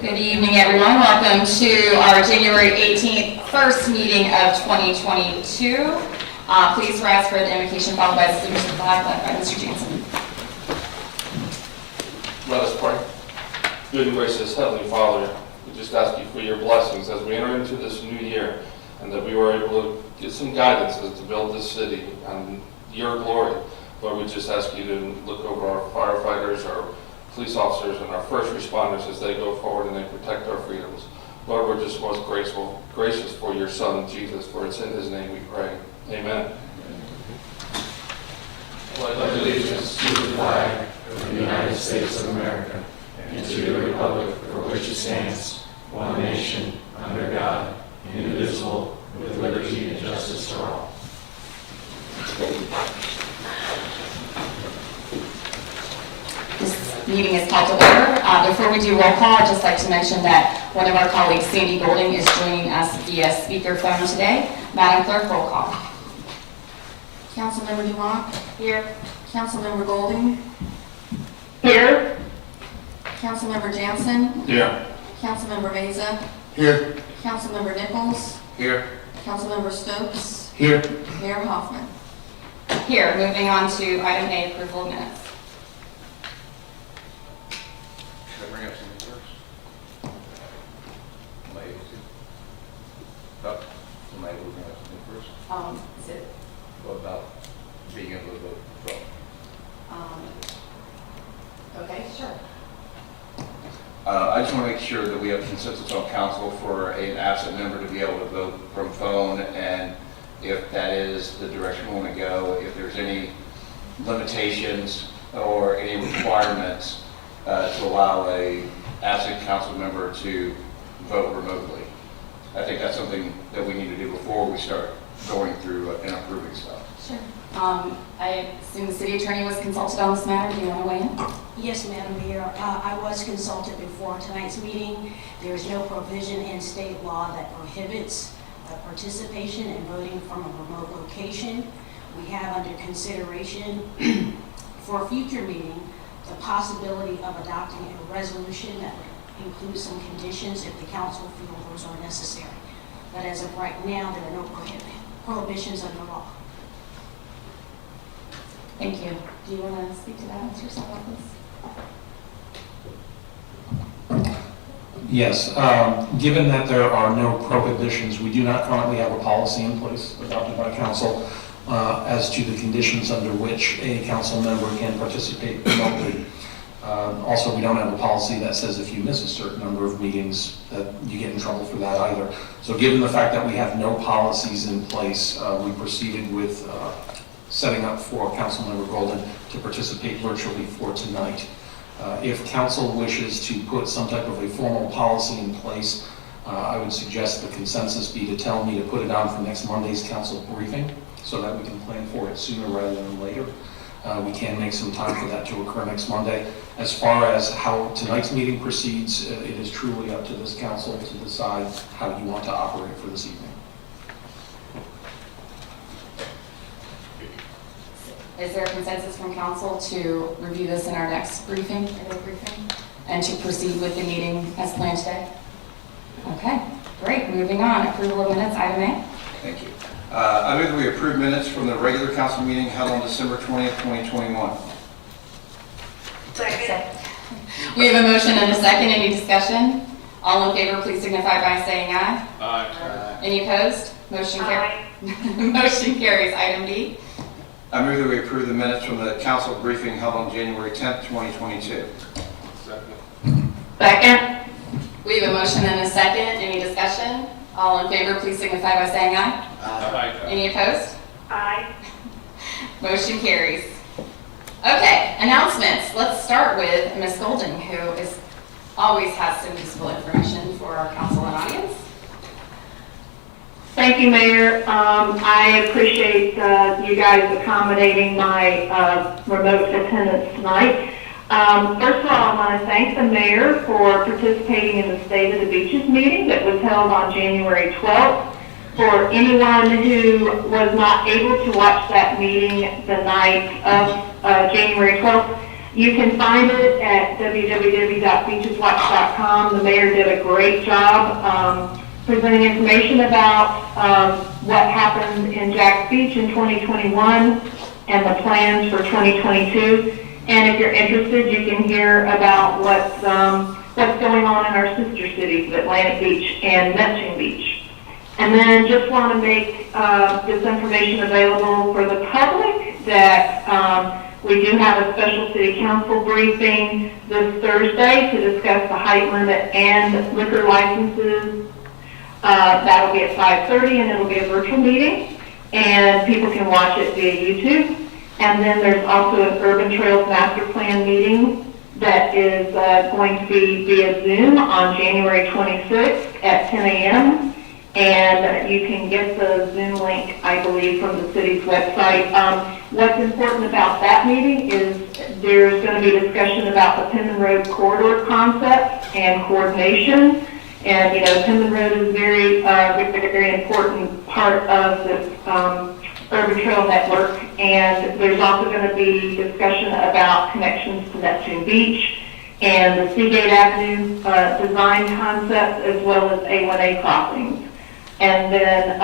Good evening, everyone. Welcome to our January 18th first meeting of 2022. Please rise for the invocation followed by the salute to the flag led by Mr. Jansen. Let us pray. Good and gracious Heavenly Father, we just ask you for your blessings as we enter into this new year, and that we were able to get some guidance as to build this city and your glory. Lord, we just ask you to look over our firefighters, our police officers, and our first responders as they go forward and they protect our freedoms. Lord, we're just most gracious for your Son, Jesus, for it's in his name we pray. Amen. Pledge allegiance to the flag of the United States of America and to the republic for which it stands, one nation, under God, indivisible, with liberty and justice for all. This meeting is called to order. Before we do roll call, I'd just like to mention that one of our colleagues, Sandy Golding, is joining us via speakerphone today. Madam Clerk, roll call. Councilmember Dumont? Here. Councilmember Golding? Here. Councilmember Jansen? Here. Councilmember Meza? Here. Councilmember Nichols? Here. Councilmember Stokes? Here. Mayor Hoffman? Here. Moving on to item A, approval of minutes. Can I bring up something first? Am I able to? Am I able to bring up something first? Is it, What about being able to vote for? okay, sure. I just want to make sure that we have consensus on council for an absent member to be able to vote from phone, and if that is the direction we want to go, if there's any limitations or any requirements to allow a absent council member to vote remotely. I think that's something that we need to do before we start going through and approving stuff. Sure. I assume the city attorney was consulted on this matter. Do you want to weigh in? Yes, Madam Mayor. I was consulted before tonight's meeting. There is no provision in state law that prohibits participation in voting from a remote location. We have under consideration for a future meeting the possibility of adopting a resolution that would include some conditions if the council feels those are necessary. But as of right now, there are no prohibitions under law. Thank you. Do you want to speak to that, Mr. Salopoulos? Yes. Given that there are no prohibitions, we do not currently have a policy in place adopted by council as to the conditions under which a council member can participate remotely. Also, we don't have a policy that says if you miss a certain number of meetings that you get in trouble for that either. So given the fact that we have no policies in place, we proceeded with setting up for Councilmember Golden to participate virtually for tonight. If council wishes to put some type of a formal policy in place, I would suggest the consensus be to tell me to put it on for next Monday's council briefing so that we can plan for it sooner rather than later. We can make some time for that to occur next Monday. As far as how tonight's meeting proceeds, it is truly up to this council to decide how you want to operate for this evening. Is there a consensus from council to review this in our next briefing, and to proceed with the meeting as planned today? Okay, great. Moving on. Approval of minutes, item A. Thank you. I move that we approve minutes from the regular council meeting held on December 20th, 2021. Second. We have a motion and a second. Any discussion? All in favor, please signify by saying aye. Aye. Any opposed? Motion carries. Motion carries. Item B. I move that we approve the minutes from the council briefing held on January 10th, 2022. Second. We have a motion and a second. Any discussion? All in favor, please signify by saying aye. Aye. Any opposed? Aye. Motion carries. Okay, announcements. Let's start with Ms. Golden, who always has some useful information for our council and audience. Thank you, Mayor. I appreciate you guys accommodating my remote attendance tonight. First of all, I want to thank the mayor for participating in the State of the Beaches meeting that was held on January 12th. For anyone who was not able to watch that meeting the night of January 12th, You can find it at www.beacheswatch.com. The mayor did a great job presenting information about what happened in Jack's Beach in 2021 and the plans for 2022. And if you're interested, you can hear about what's going on in our sister cities, Atlantic Beach and Neptune Beach. And then just want to make this information available for the public that we do have a special city council briefing this Thursday to discuss the height limit and liquor licenses. That'll be at 5:30 and it'll be a virtual meeting and people can watch it via YouTube. And then there's also an Urban Trails Master Plan meeting that is going to be via Zoom on January 26th at 10 a.m. And you can get the Zoom link, I believe, from the city's website. What's important about that meeting is there's going to be discussion about the Pendulum Road corridor concept and coordination. And, you know, Pendulum Road is very important part of this urban trail network. And there's also going to be discussion about connections to Neptune Beach and the Seagate Avenue design concept, as well as A1A crossings. And then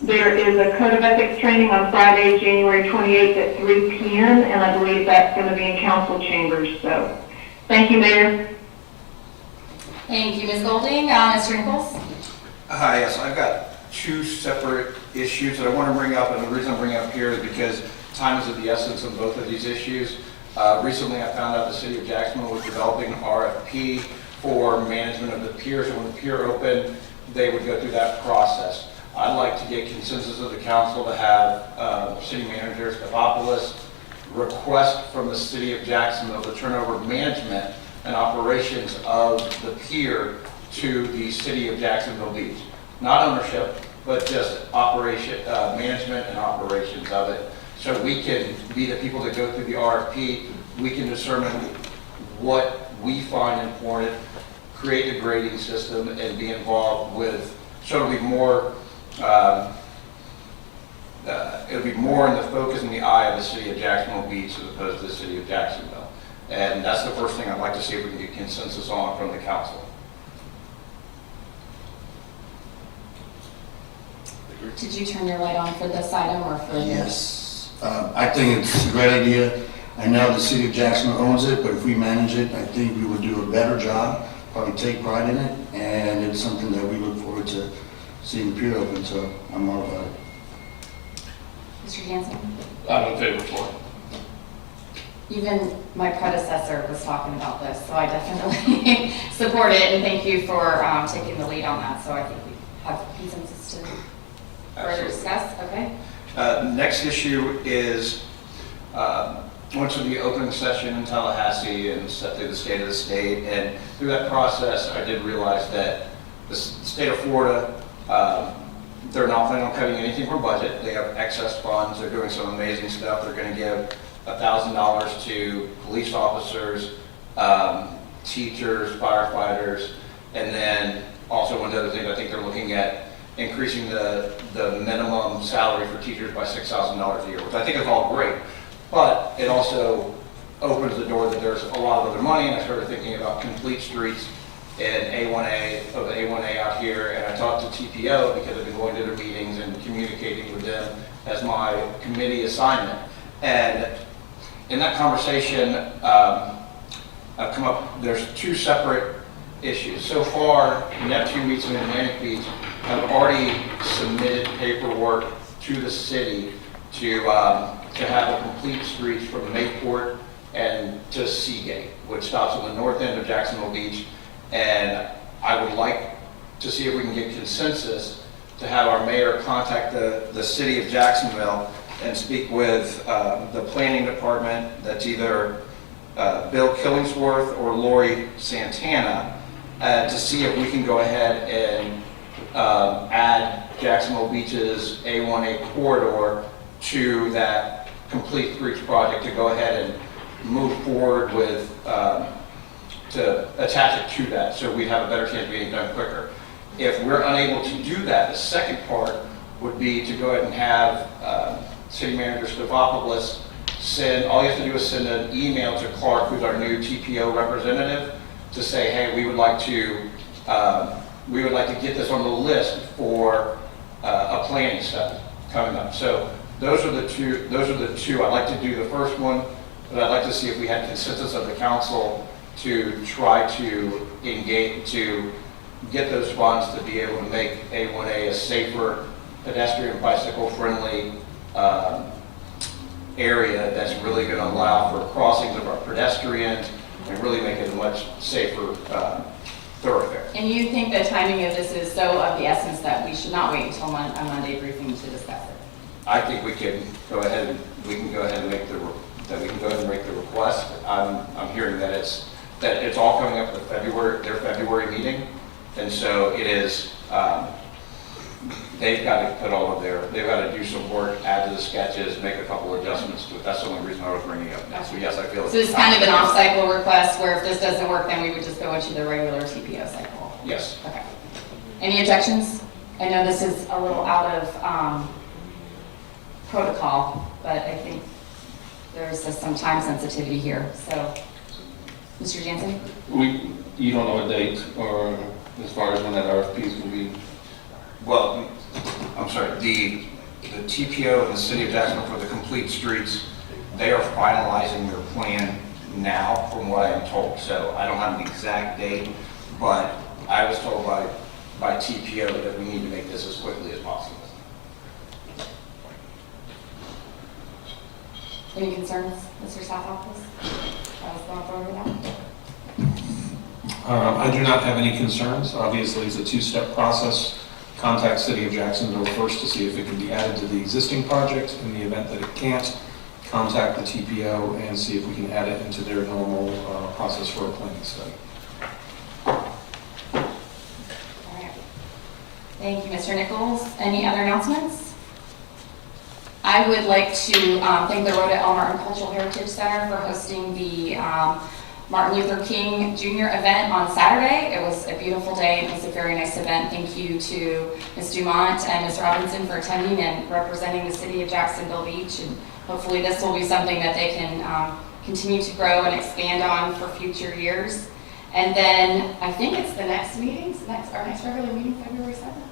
there is a Code of Ethics training on Friday, January 28th at 3 p.m., and I believe that's going to be in council chambers. So, thank you, Mayor. Thank you, Ms. Golding. Mr. Nichols? Hi, yes, I've got two separate issues that I want to bring up, and the reason I'm bringing up here is because time is of the essence of both of these issues. Recently, I found out the city of Jacksonville was developing an RFP for management of the pier, so when the pier opened, they would go through that process. I'd like to get consensus of the council to have City Manager Stephanopoulos request from the city of Jacksonville to turn over management and operations of the pier to the city of Jacksonville Beach. Not ownership, but just operation, management and operations of it. So we can be the people that go through the RFP, we can determine what we find important, create the grading system, and be involved with, so it'll be more in the focus and the eye of the city of Jacksonville Beach as opposed to the city of Jacksonville. And that's the first thing I'd like to see if we can get consensus on from the council. Did you turn your light on for this item or for? Yes. I think it's a great idea. I know the city of Jacksonville owns it, but if we manage it, I think we would do a better job, probably take pride in it, and it's something that we look forward to seeing the pier open, so I'm all about it. Mr. Hanson? I'm in favor for it. Even my predecessor was talking about this, so I definitely support it, and thank you for taking the lead on that. So I think we have consensus to further discuss. Okay. Next issue is, went to the opening session in Tallahassee and set through the state of the state, and through that process, I did realize that the state of Florida, they're not planning on cutting anything from budget. They have excess funds. They're doing some amazing stuff. They're going to give $1,000 to police officers, teachers, firefighters, and then also one of the other things I think they're looking at increasing the minimum salary for teachers by $6,000 a year, which I think is all great. But it also opens the door that there's a lot of other money, and I started thinking about complete streets and A1A out here, and I talked to TPO because I've been going to their meetings and communicating with them as my committee assignment. And in that conversation, I've come up, there's two separate issues. So far, Neptune Beach and Atlantic Beach have already submitted paperwork to the city to have a complete streets from Mayport and to Seagate, which stops on the north end of Jacksonville Beach. And I would like to see if we can get consensus to have our mayor contact the city of Jacksonville and speak with the planning department, that's either Bill Killingsworth or Lori Santana, to see if we can go ahead and add Jacksonville Beach's A1A corridor to that complete streets project to go ahead and move forward with, to attach it to that so we'd have a better chance of getting it done quicker. If we're unable to do that, the second part would be to go ahead and have City Manager Stephanopoulos all you have to do is send an email to Clark, who's our new TPO representative, to say, hey, we would like to get this on the list for a planning study coming up. So those are the two. I'd like to do the first one, but I'd like to see if we had consensus of the council to try to engage, to get those funds to be able to make A1A a safer, pedestrian, bicycle-friendly area that's really going to allow for crossings of our pedestrians and really make it a much safer thoroughfare. And you think the timing of this is so of the essence that we should not wait until a Monday briefing to discuss it? I think we can go ahead and make the request. I'm hearing that it's all coming up with their February meeting, and so it is. They've got to do some work, add to the sketches, make a couple adjustments to it. That's the only reason I was bringing it up now. So yes, I feel. So it's kind of an off-cycle request where if this doesn't work, then we would just go into the regular TPO cycle. Yes. Okay. Any objections? I know this is a little out of protocol, but I think there's just some time sensitivity here. So, Mr. Jansen? You don't know a date or as far as when that RFP is going to be? Well, I'm sorry, the TPO and the city of Jacksonville for the complete streets, they are finalizing their plan now from what I am told. So I don't have an exact date, but I was told by TPO that we need to make this as quickly as possible. Any concerns, Mr. Southoff? I was going forward with that. I do not have any concerns. Obviously, it's a two-step process. Contact City of Jacksonville first to see if it can be added to the existing project. In the event that it can't, contact the TPO and see if we can add it into their normal process for a planning study. All right. Thank you, Mr. Nichols. Any other announcements? I would like to thank the Road at El Martin Cultural Heritage Center for hosting the Martin Luther King Jr. event on Saturday. It was a beautiful day. It was a very nice event. Thank you to Ms. Dumont and Ms. Robinson for attending and representing the city of Jacksonville Beach. And hopefully this will be something that they can continue to grow and expand on for future years. And then I think it's the next meeting, our next regular meeting, February 7th.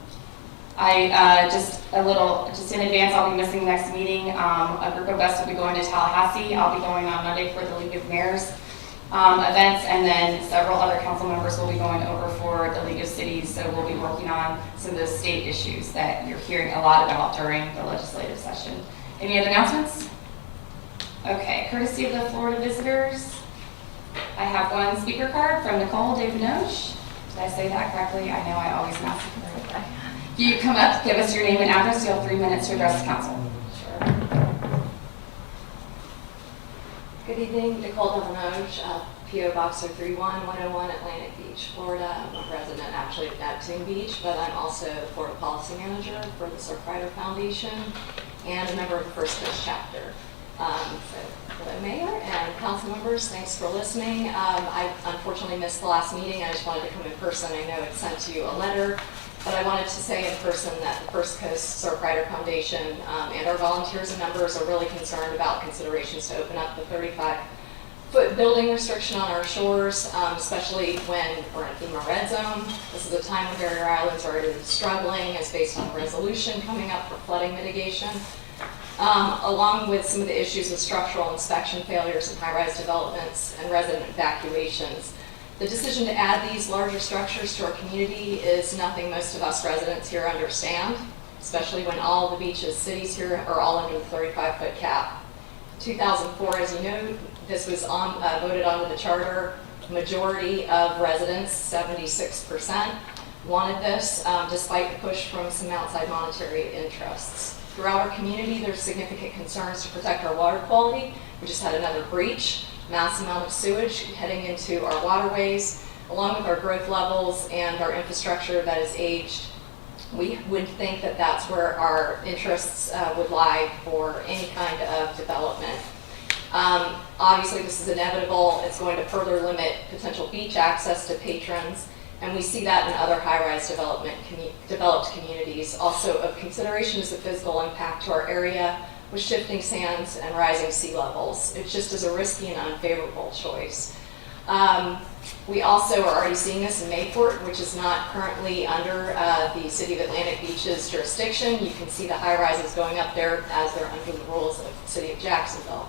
Just in advance, I'll be missing the next meeting. A group of us will be going to Tallahassee. I'll be going on Monday for the League of Mayors events, and then several other council members will be going over for the League of Cities, so we'll be working on some of the state issues that you're hearing a lot about during the legislative session. Any other announcements? Okay, courtesy of the Florida visitors, I have one speaker card from Nicole Davinoche. Did I say that correctly? I know I always mess it up. If you come up, give us your name and address, you have 3 minutes to address the council. Good evening, Nicole Davinoche, P.O. Box 31101 Atlantic Beach, Florida. I'm a resident actually of Neptune Beach, but I'm also the Florida Policy Manager for the Surfrider Foundation and a member of the First Coast Chapter. Hello, Mayor and council members, thanks for listening. I unfortunately missed the last meeting. I just wanted to come in person. I know it sent you a letter, but I wanted to say in person that the First Coast Surfrider Foundation and our volunteers and members are really concerned about considerations to open up the 35-foot building restriction on our shores, especially when we're in FEMA red zone. This is a time when barrier islands are already struggling as based on a resolution coming up for flooding mitigation. Along with some of the issues with structural inspection failures in high-rise developments and resident evacuations. The decision to add these larger structures to our community is nothing most of us residents here understand, especially when all the beaches, cities here are all under the 35-foot cap. 2004, as you know, this was voted onto the charter. Majority of residents, 76%, wanted this, despite the push from some outside monetary interests. Throughout our community, there's significant concerns to protect our water quality. We just had another breach, massive amount of sewage heading into our waterways, along with our growth levels and our infrastructure that is aged. We would think that that's where our interests would lie for any kind of development. Obviously, this is inevitable. It's going to further limit potential beach access to patrons. And we see that in other high-rise developed communities. Also of consideration is the physical impact to our area with shifting sands and rising sea levels. It just is a risky and unfavorable choice. We also are already seeing this in Mayport, which is not currently under the City of Atlantic Beach's jurisdiction. You can see the high-rises going up there as they're under the rules of the City of Jacksonville.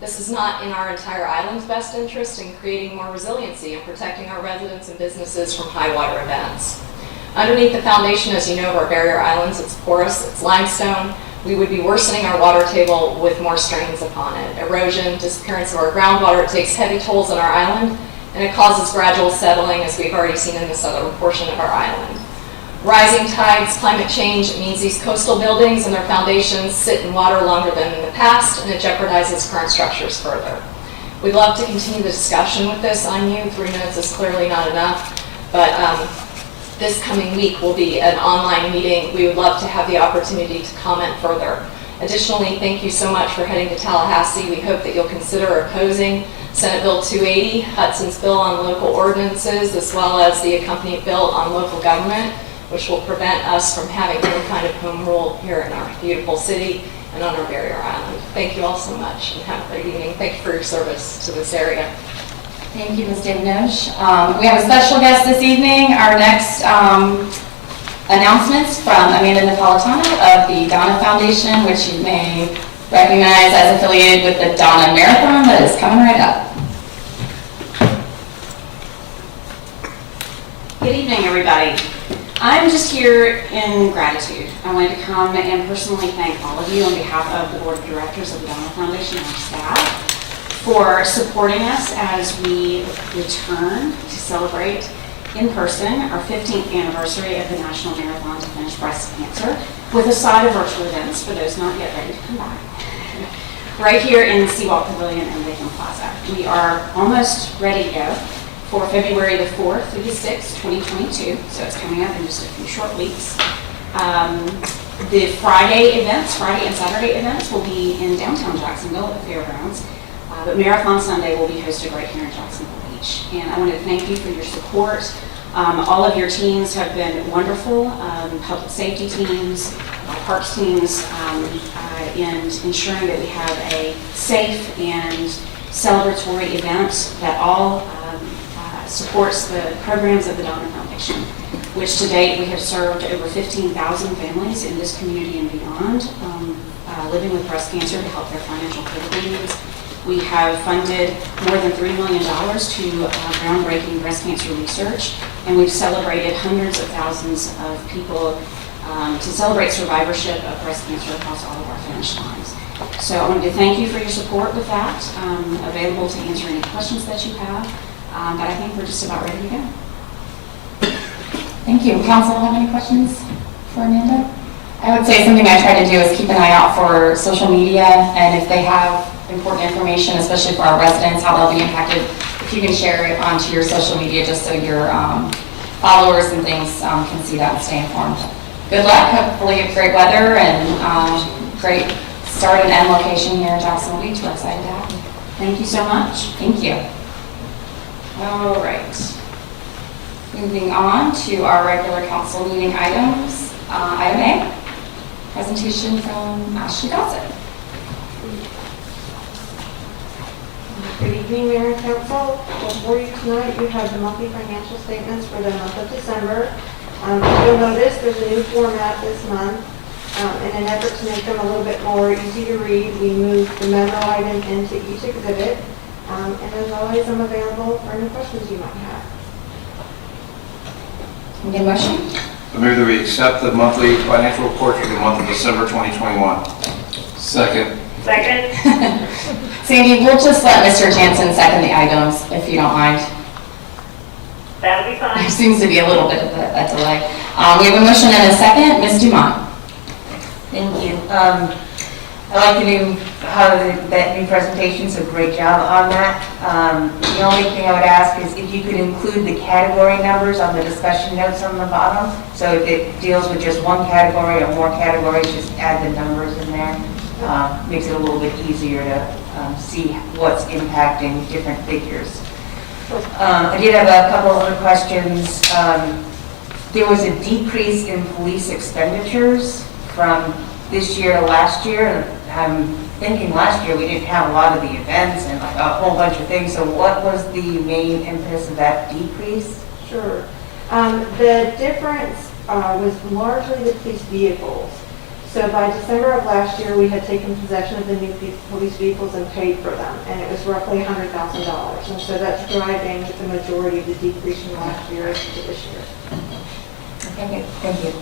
This is not in our entire island's best interest in creating more resiliency and protecting our residents and businesses from high water events. Underneath the foundation, as you know, of our barrier islands, it's porous, it's limestone. We would be worsening our water table with more strains upon it. Erosion, disappearance of our groundwater, it takes heavy tolls on our island, and it causes gradual settling, as we've already seen in the southern portion of our island. Rising tides, climate change, it means these coastal buildings and their foundations sit in water longer than in the past, and it jeopardizes current structures further. We'd love to continue the discussion with this on you. 3 minutes is clearly not enough, but this coming week will be an online meeting. We would love to have the opportunity to comment further. Additionally, thank you so much for heading to Tallahassee. We hope that you'll consider opposing Senate Bill 280, Hudson's bill on local ordinances, as well as the accompanying bill on local government, which will prevent us from having any kind of home rule here in our beautiful city and on our barrier island. Thank you all so much, and have a great evening. Thank you for your service to this area. Thank you, Ms. Davinosh. We have a special guest this evening. Our next announcements from Amanda Napolitano of the Donna Foundation, which you may recognize as affiliated with the Donna Marathon that is coming right up. Good evening, everybody. I'm just here in gratitude. I wanted to come and personally thank all of you on behalf of the Board of Directors of the Donna Foundation and our staff for supporting us as we return to celebrate in person our 15th anniversary of the National Marathon to Finish Breast Cancer, with a side of virtual events for those not yet ready to come back. Right here in Seawalk Pavilion and Lincoln Plaza. We are almost ready to go for February the 4th through the 6th, 2022, so it's coming up in just a few short weeks. The Friday and Saturday events will be in downtown Jacksonville at the fairgrounds, but Marathon Sunday will be hosted right here in Jacksonville Beach. And I want to thank you for your support. All of your teams have been wonderful, public safety teams, parks teams, in ensuring that we have a safe and celebratory event that all supports the programs of the Donna Foundation, which to date we have served over 15,000 families in this community and beyond, living with breast cancer to help their financial critical needs. We have funded more than $3 million to groundbreaking breast cancer research, and we've celebrated hundreds of thousands of people to celebrate survivorship of breast cancer across all of our finish lines. So I wanted to thank you for your support with that. Available to answer any questions that you have, but I think we're just about ready to go. Thank you. Council, have any questions for Amanda? I would say something I try to do is keep an eye out for social media, and if they have important information, especially for our residents, how they'll be impacted, if you can share it onto your social media just so your followers and things can see that and stay informed. Good luck. Hopefully you have great weather and great start and end location here in Jacksonville Beach. We're excited to have you. Thank you so much. Thank you. All right. Moving on to our regular council meeting items. Item A, presentation from Ashley Gossett. Good evening, Mayor and Council. Before you tonight, you have the monthly financial statements for the month of December. You'll notice there's a new format this month. In an effort to make them a little bit more easy to read, we moved the memo item into each exhibit. And as always, I'm available for any questions you might have. Can we get a motion? I move that we accept the monthly financial report for the month of December 2021. Second. Second. Sandy, we'll just let Mr. Jansen second the items, if you don't mind. That'll be fine. There seems to be a little bit of a delay. We have a motion and a second. Ms. Dumont. Thank you. I like that new presentation, so great job on that. The only thing I would ask is if you could include the category numbers on the discussion notes on the bottom. So if it deals with just one category or more categories, just add the numbers in there. Makes it a little bit easier to see what's impacting different figures. I did have a couple other questions. There was a decrease in police expenditures from this year to last year. I'm thinking last year we didn't have a lot of the events and like a whole bunch of things, so what was the main impetus of that decrease? Sure. The difference was largely the police vehicles. So by December of last year, we had taken possession of the new police vehicles and paid for them, and it was roughly $100,000. And so that's driving the majority of the decrease from last year to this year. Okay, thank you.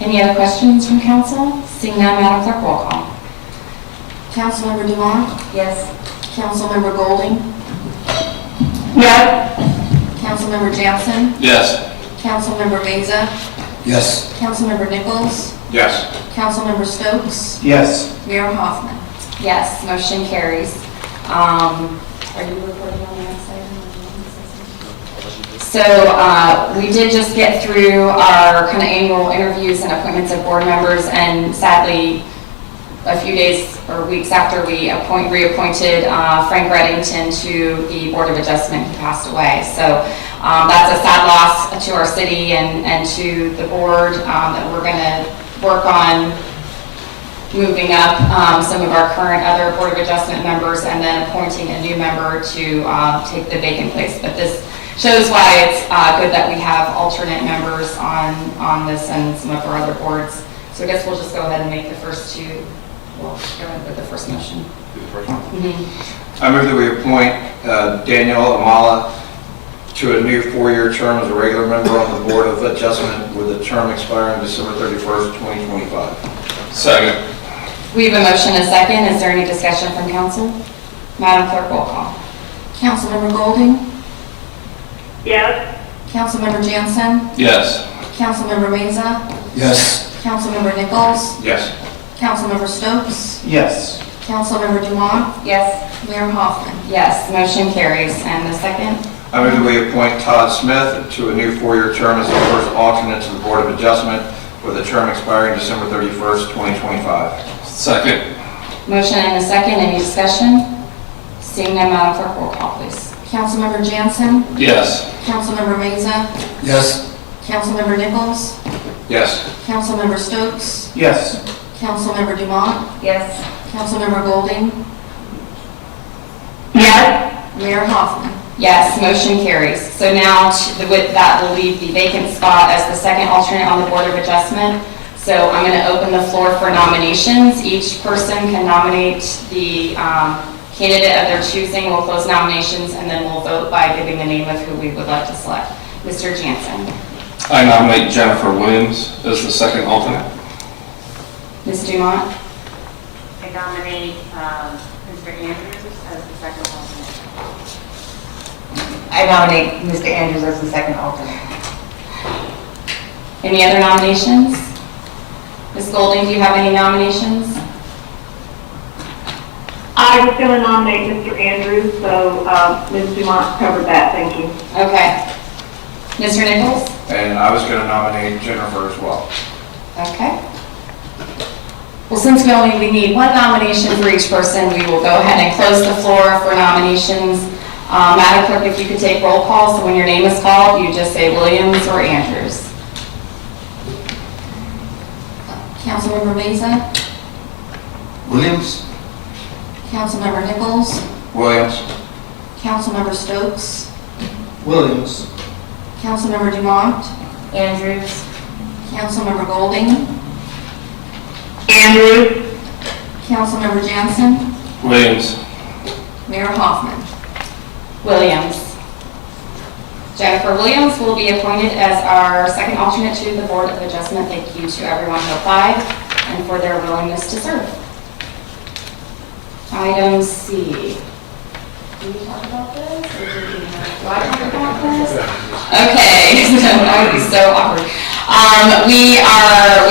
Any other questions from council? Seeing none, Madam Clerk, roll call. Councilmember Dumont? Yes. Councilmember Golding? Yes. Councilmember Jansen? Yes. Councilmember Meza? Yes. Councilmember Nichols? Yes. Councilmember Stokes? Yes. Mayor Hoffman? Yes, motion carries. Are you reporting on that side? So we did just get through our kind of annual interviews and appointments of board members, and sadly, a few days or weeks after we reappointed Frank Reddington to the Board of Adjustment, he passed away. So that's a sad loss to our city and to the board that we're going to work on moving up some of our current other Board of Adjustment members and then appointing a new member to take the vacant place. But this shows why it's good that we have alternate members on this and some of our other boards. So I guess we'll just go ahead and make the first two. We'll go ahead with the first motion. Do the first one. Mm-hmm. I move that we appoint Danielle Amala to a new 4-year term as a regular member on the Board of Adjustment with a term expiring December 31st, 2025. Second. We have a motion and a second. Is there any discussion from council? Madam Clerk, roll call. Councilmember Golding? Yes. Councilmember Jansen? Yes. Councilmember Meza? Yes. Councilmember Nichols? Yes. Councilmember Stokes? Yes. Councilmember Dumont? Yes. Mayor Hoffman? Yes, motion carries. And the second? I move that we appoint Todd Smith to a new 4-year term as the first alternate to the Board of Adjustment with a term expiring December 31st, 2025. Second. Motion and a second. Any discussion? Seeing none, Madam Clerk, roll call, please. Councilmember Jansen? Yes. Councilmember Meza? Yes. Councilmember Nichols? Yes. Councilmember Stokes? Yes. Councilmember Dumont? Yes. Councilmember Golding? Yes. Mayor Hoffman? Yes, motion carries. So now with that, we'll leave the vacant spot as the second alternate on the Board of Adjustment. So I'm going to open the floor for nominations. Each person can nominate the candidate of their choosing. We'll close nominations and then we'll vote by giving the name of who we would like to select. Mr. Jansen. I nominate Jennifer Williams as the second alternate. Ms. Dumont. I nominate Mr. Andrews as the second alternate. I nominate Mr. Andrews as the second alternate. Any other nominations? Ms. Golding, do you have any nominations? I was going to nominate Mr. Andrews, so Ms. Dumont covered that. Thank you. Okay. Mr. Nichols? And I was going to nominate Jennifer as well. Okay. Well, since we need one nomination for each person, we will go ahead and close the floor for nominations. Madam Clerk, if you could take roll call, so when your name is called, you just say Williams or Andrews. Councilmember Meza? Williams? Councilmember Nichols? Williams. Councilmember Stokes? Williams. Councilmember Dumont? Andrews. Councilmember Golding? Andrews. Councilmember Jansen? Williams. Mayor Hoffman? Williams. Jennifer Williams will be appointed as our second alternate to the Board of Adjustment. Thank you to everyone who applied and for their willingness to serve. Item C. Do we talk about this? Or do I talk about this? Okay, that would be so awkward.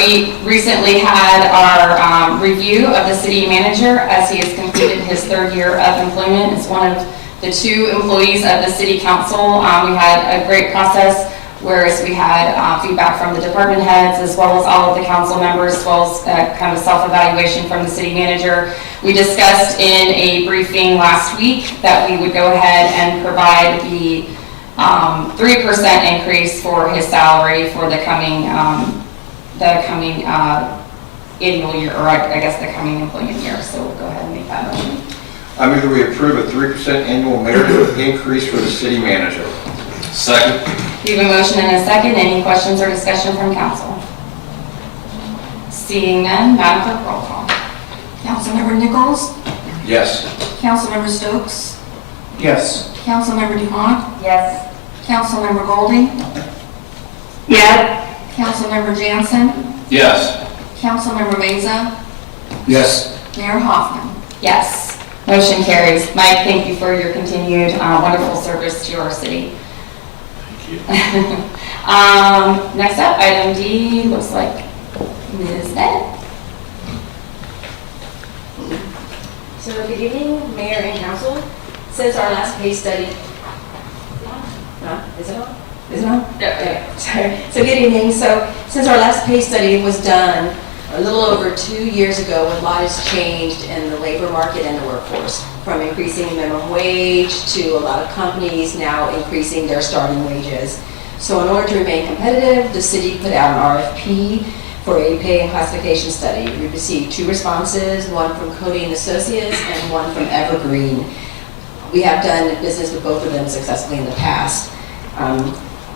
We recently had our review of the city manager as he has completed his 3rd year of employment. It's one of the 2 employees of the city council. We had a great process, whereas we had feedback from the department heads as well as all of the council members, as well as kind of self-evaluation from the city manager. We discussed in a briefing last week that we would go ahead and provide the 3% increase for his salary for the coming annual year, or I guess the coming employment year. So we'll go ahead and make that motion. I move that we approve a 3% annual merit increase for the city manager. Second. We have a motion and a second. Any questions or discussion from council? Seeing none, Madam Clerk, roll call. Councilmember Nichols? Yes. Councilmember Stokes? Yes. Councilmember Dumont? Yes. Councilmember Golding? Yes. Councilmember Jansen? Yes. Councilmember Meza? Yes. Mayor Hoffman? Yes. Motion carries. Mike, thank you for your continued wonderful service to our city. Thank you. Next up, item D, looks like Ms. Ned. So good evening, Mayor and Council. Since our last pay study, is it on? Is it on? Yeah, okay, sorry. So good evening. So since our last pay study was done a little over 2 years ago, when lives changed in the labor market and the workforce, from increasing minimum wage to a lot of companies now increasing their starting wages. So in order to remain competitive, the city put out an RFP for a pay and classification study. We received 2 responses, one from Cody and Associates and one from Evergreen. We have done business with both of them successfully in the past.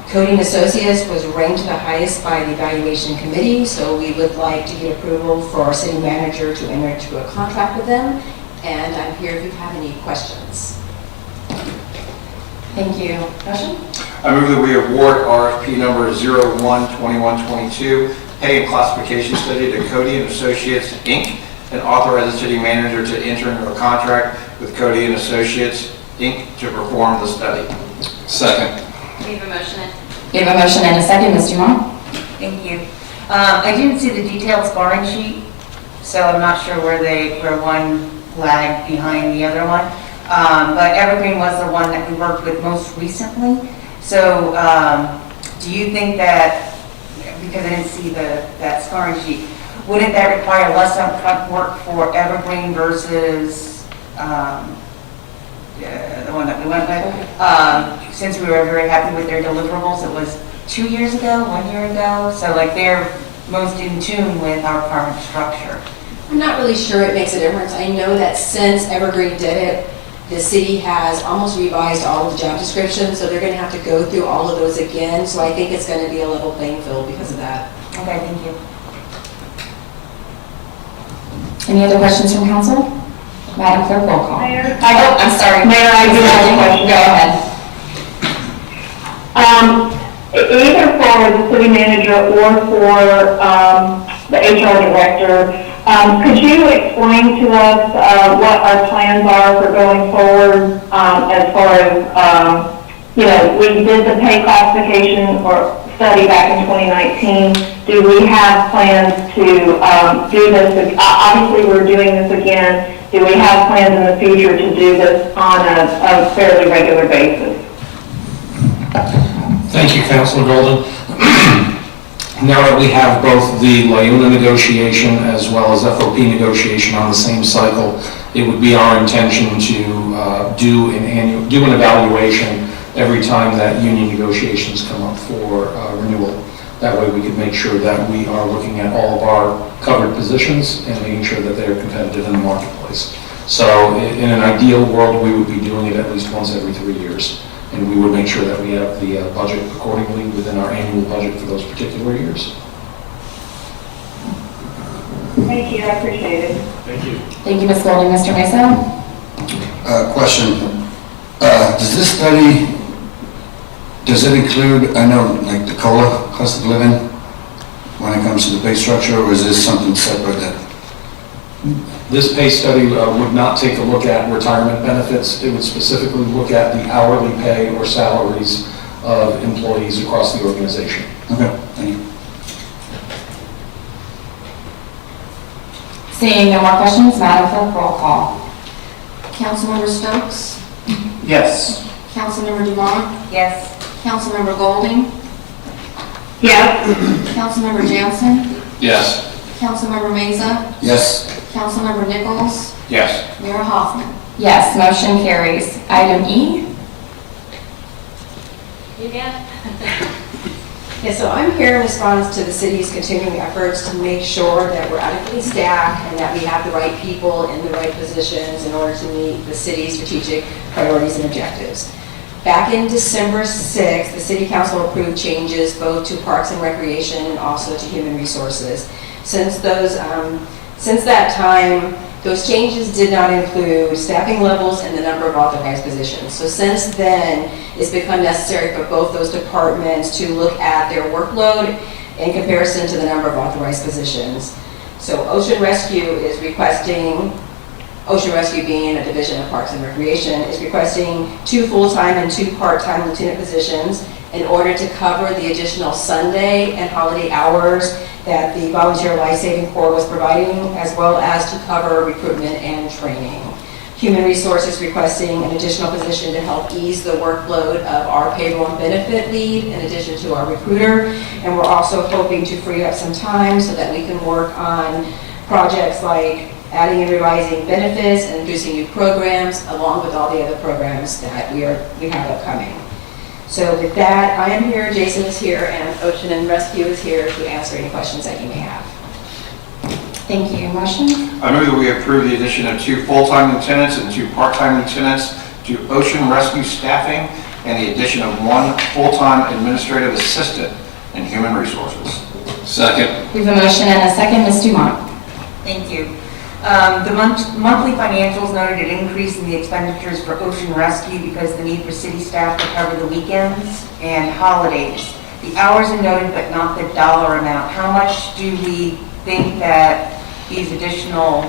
Cody and Associates was ranked the highest by the evaluation committee, so we would like to get approval for our city manager to enter into a contract with them. And I'm here if you have any questions. Thank you. Motion? I move that we award RFP number 012122, pay and classification study to Cody and Associates, Inc., and authorize the city manager to enter into a contract with Cody and Associates, Inc. to perform the study. Second. We have a motion. We have a motion and a second. Ms. Dumont? Thank you. I didn't see the detailed scoring sheet, so I'm not sure where one lagged behind the other one. But Evergreen was the one that we worked with most recently. So do you think that, because I didn't see that scoring sheet, wouldn't that require less upfront work for Evergreen versus the one that we went with? Since we were very happy with their deliverables, it was 2 years ago, 1 year ago. So like they're most in tune with our current structure. I'm not really sure it makes a difference. I know that since Evergreen did it, the city has almost revised all of the job descriptions, so they're going to have to go through all of those again. So I think it's going to be a level playing field because of that. Okay, thank you. Any other questions from council? Madam Clerk, roll call. Mayor? Oh, I'm sorry. Mayor, I do have a question. Go ahead. Either for the city manager or for the HR director, could you explain to us what our plans are for going forward as far as, we did the pay classification or study back in 2019. Do we have plans to do this? Obviously, we're doing this again. Do we have plans in the future to do this on a fairly regular basis? Thank you, Councilor Golden. Now that we have both the LIUNA negotiation as well as FOP negotiation on the same cycle, it would be our intention to do an evaluation every time that union negotiations come up for renewal. That way we can make sure that we are looking at all of our covered positions and making sure that they are competitive in the marketplace. So in an ideal world, we would be doing it at least once every 3 years. And we would make sure that we have the budget accordingly within our annual budget for those particular years. Thank you, I appreciate it. Thank you. Thank you, Ms. Golding. Mr. Mesa? Question. Does this study, does it include, I know, like the COLA, cost of living, when it comes to the pay structure, or is this something separate that? This pay study would not take a look at retirement benefits. It would specifically look at the hourly pay or salaries of employees across the organization. Okay, thank you. Seeing no more questions, Madam Clerk, roll call. Councilmember Stokes? Yes. Councilmember Dumont? Yes. Councilmember Golding? Yes. Councilmember Jansen? Yes. Councilmember Meza? Yes. Councilmember Nichols? Yes. Mayor Hoffman? Yes, motion carries. Item E. You again? Yeah, so I'm here in response to the city's continuing efforts to make sure that we're adequately staffed and that we have the right people in the right positions in order to meet the city's strategic priorities and objectives. Back in December 6th, the City Council approved changes both to Parks and Recreation and also to Human Resources. Since that time, those changes did not include staffing levels and the number of authorized positions. So since then, it's become necessary for both those departments to look at their workload in comparison to the number of authorized positions. So Ocean Rescue being a division of Parks and Recreation, is requesting 2 full-time and 2 part-time lieutenant positions in order to cover the additional Sunday and holiday hours that the Volunteer Life-Saving Corps was providing, as well as to cover recruitment and training. Human Resources requesting an additional position to help ease the workload of our payroll and benefit lead in addition to our recruiter. And we're also hoping to free up some time so that we can work on projects like adding and revising benefits and introducing new programs, along with all the other programs that we have upcoming. So with that, I am here, Jason is here, and Ocean and Rescue is here to answer any questions that you may have. Thank you. Motion? I move that we approve the addition of 2 full-time lieutenants and 2 part-time lieutenants to Ocean Rescue staffing and the addition of 1 full-time administrative assistant in Human Resources. Second. We have a motion and a second. Ms. Dumont. Thank you. The monthly financials noted an increase in the expenditures for Ocean Rescue because of the need for city staff to cover the weekends and holidays. The hours are noted, but not the dollar amount. How much do we think that these additional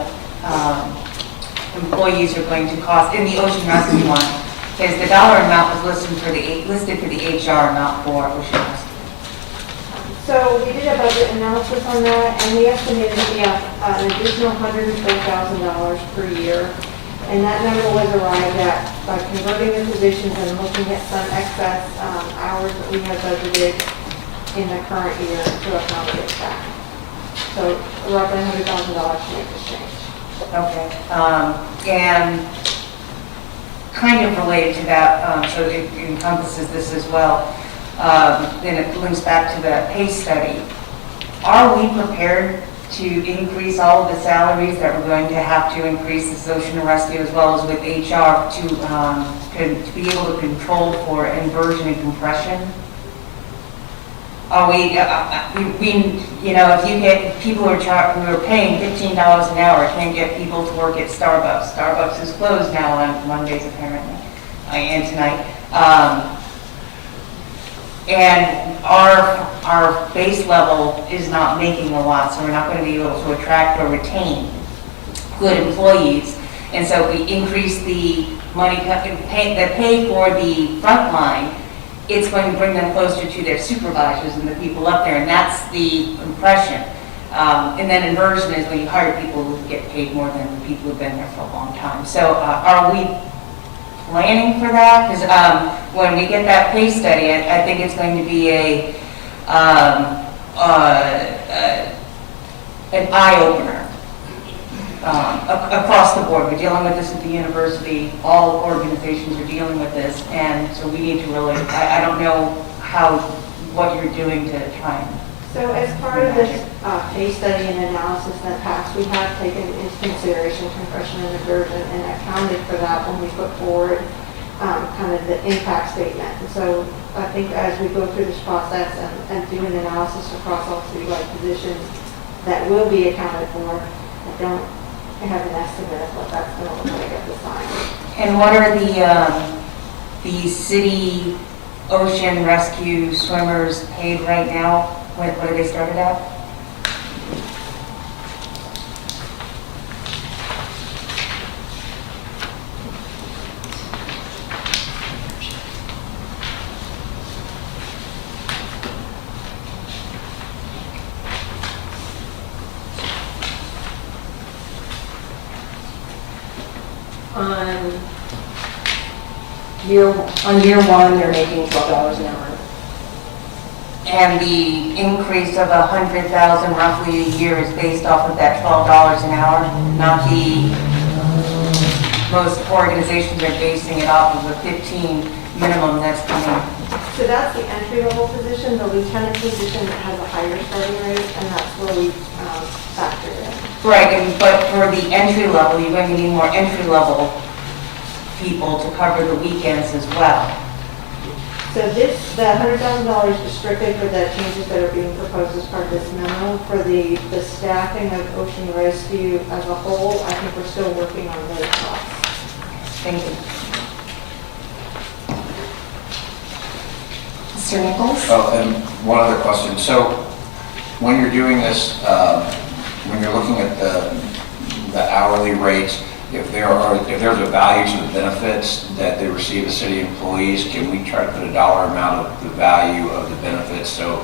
employees are going to cost in the Ocean Rescue one? Because the dollar amount was listed for the HR, not for Ocean Rescue. So we did a budget analysis on that, and we estimated to be an additional $104,000 per year. And that number was arrived at by converting the positions and looking at some excess hours that we have budgeted in the current year to accommodate that. So roughly $100,000 to make this change. Okay. And kind of related to that, so it encompasses this as well. Then it links back to the pay study. Are we prepared to increase all of the salaries that we're going to have to increase this Ocean and Rescue as well as with HR to be able to control for inversion and compression? Are we, you know, if you get people who are paying $15 an hour, can't get people to work at Starbucks. Starbucks is closed now on Mondays apparently, and tonight. And our base level is not making a lot, so we're not going to be able to attract or retain good employees. And so if we increase the money, the pay for the front line, it's going to bring them closer to their supervisors and the people up there, and that's the impression. And then inversion is when you hire people who get paid more than the people who've been there for a long time. So are we planning for that? Because when we get that pay study, I think it's going to be an eye-opener across the board. We're dealing with this at the university. All organizations are dealing with this, and so we need to really, I don't know what you're doing to try and. So as part of this pay study and analysis in the past, we have taken into consideration compression and inversion and accounted for that when we put forward kind of the impact statement. And so I think as we go through this process and do an analysis across all citywide positions, that will be accounted for. I don't have an estimate of what that's going to look like at this time. And what are the city ocean rescue swimmers paid right now? What are they started at? On year one, they're making $12 an hour. And the increase of 100,000 roughly a year is based off of that $12 an hour, not most organizations are basing it off of a $15 minimum that's coming? So that's the entry-level position, the lieutenant position that has a higher starting rate, and that's where we factor in. Right, but for the entry level, you're going to need more entry level people to cover the weekends as well. So the $100,000 is strictly for the changes that are being proposed as part of this memo. For the staffing of Ocean Rescue as a whole, I think we're still working on those costs. Thank you. Mr. Nichols? Oh, and one other question. So when you're doing this, when you're looking at the hourly rates, if there's a value to the benefits that they receive as city employees, can we try to put a dollar amount of the value of the benefits so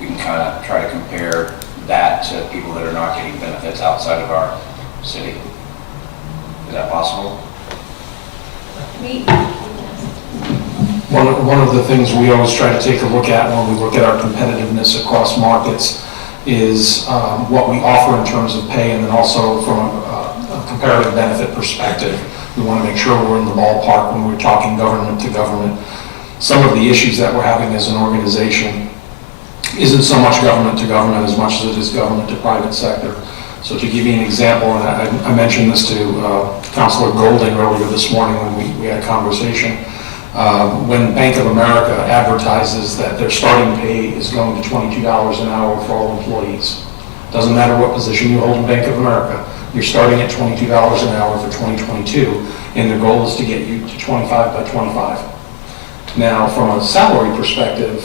we can kind of try to compare that to people that are not getting benefits outside of our city? Is that possible? One of the things we always try to take a look at when we look at our competitiveness across markets is what we offer in terms of pay, and then also from a comparative benefit perspective. We want to make sure we're in the ballpark when we're talking government to government. Some of the issues that we're having as an organization isn't so much government to government as much as it is government to private sector. So to give you an example, and I mentioned this to Councilor Golding earlier this morning when we had a conversation, when Bank of America advertises that their starting pay is going to $22 an hour for all employees. Doesn't matter what position you hold in Bank of America, you're starting at $22 an hour for 2022, and their goal is to get you to 25 by 25. Now, from a salary perspective,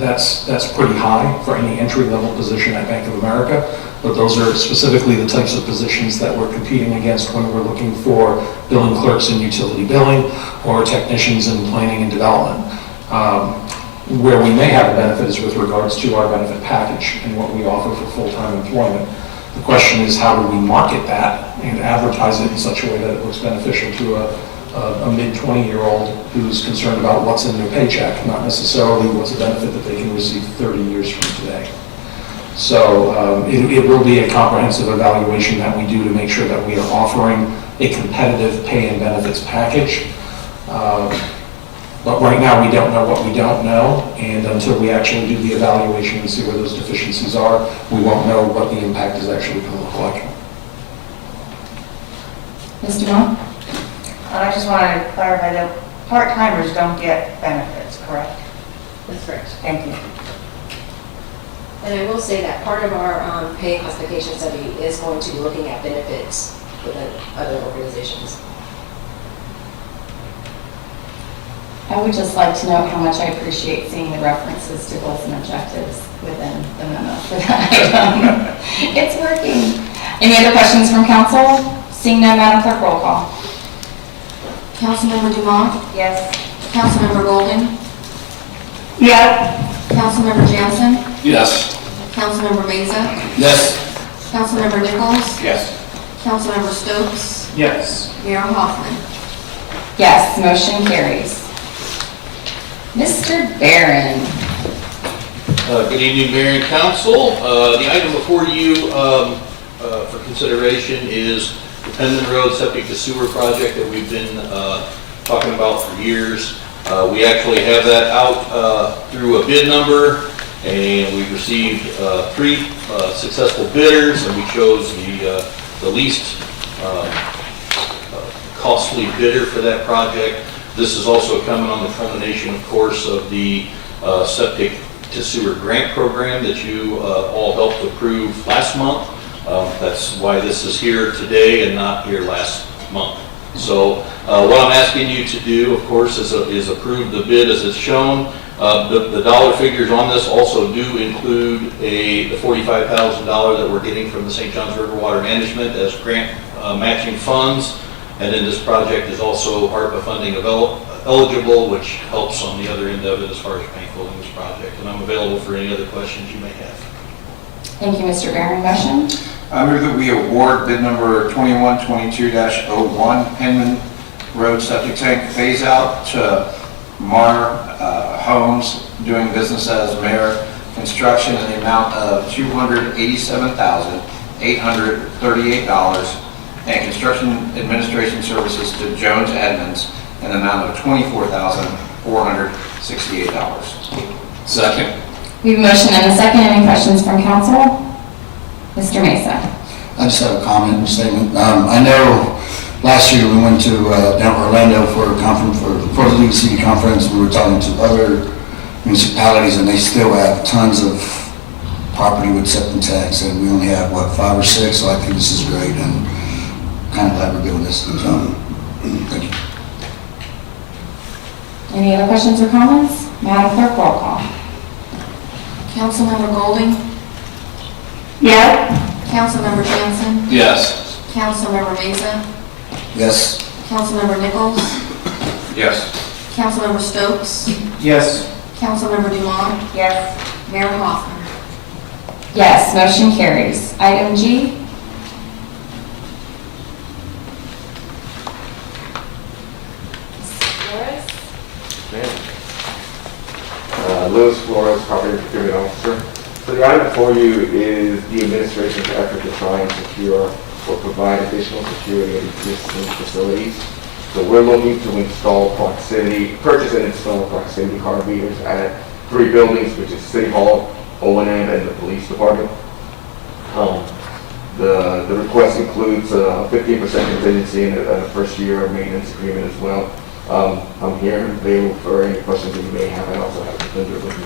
that's pretty high for any entry-level position at Bank of America, but those are specifically the types of positions that we're competing against when we're looking for billing clerks in utility billing or technicians in planning and development. Where we may have a benefit is with regards to our benefit package and what we offer for full-time employment. The question is, how do we market that and advertise it in such a way that it looks beneficial to a mid-20-year-old who's concerned about what's in their paycheck, not necessarily what's a benefit that they can receive 30 years from today. So it will be a comprehensive evaluation that we do to make sure that we are offering a competitive pay and benefits package. But right now, we don't know what we don't know, and until we actually do the evaluation and see where those deficiencies are, we won't know what the impact is actually going to look like. Mr. Vaughn? I just wanted to clarify that part-timers don't get benefits, correct? That's correct. Thank you. And I will say that part of our pay classification study is going to be looking at benefits within other organizations. I would just like to note how much I appreciate seeing the references to goals and objectives within the memo for that item. It's working. Any other questions from council? Seeing none, Madam Clerk, roll call. Councilmember Dumont? Yes. Councilmember Golden? Yes. Councilmember Jansen? Yes. Councilmember Meza? Yes. Councilmember Nichols? Yes. Councilmember Stokes? Yes. Mayor Hoffman? Yes, motion carries. Mr. Barron. Good evening, Mayor and Council. The item before you for consideration is the Pendulum Road Septic to Sewer project that we've been talking about for years. We actually have that out through a bid number, and we've received 3 successful bidders, and we chose the least costly bidder for that project. This is also coming on the culmination, of course, of the Septic to Sewer grant program that you all helped approve last month. That's why this is here today and not here last month. So what I'm asking you to do, of course, is approve the bid as it's shown. The dollar figures on this also do include the $45,000 that we're getting from the St. Johns River Water Management as grant matching funds. And then this project is also ARPA funding eligible, which helps on the other end of it as far as bankrolling this project. And I'm available for any other questions you may have. Thank you, Mr. Barron. Motion? I move that we award bid number 2122-01, Penman Road Septic Tank Phase Out to Mar Homes, doing business as Mayor Construction, in the amount of $287,838, and Construction Administration Services to Jones Edmonds in the amount of $24,000 $468. Second. We have a motion and a second. Any questions from council? Mr. Mesa. I just have a comment and statement. I know last year we went to down to Orlando for a conference, for the League City Conference. We were talking to other municipalities, and they still have tons of property with septic tanks, and we only have, what, 5 or 6? So I think this is great, and kind of glad we're doing this. Thank you. Any other questions or comments? Madam Clerk, roll call. Councilmember Golding, Yes? Councilmember Jansen, Yes. Councilmember Mesa, Yes. Councilmember Nichols, Yes. Councilmember Stokes, Yes. Councilmember Dumont, Yes. Mayor Hoffman. Yes, motion carries. Item G. Louis Flores, Property Procurement Officer. So the item before you is the administration's effort to try and secure or provide additional security in existing facilities. So we're looking to purchase and install proximity card readers at 3 buildings, which is City Hall, O&M, and the Police Department. The request includes a 15% contingency and a first-year maintenance agreement as well. I'm here available for any questions that you may have. I also have the vendor with me.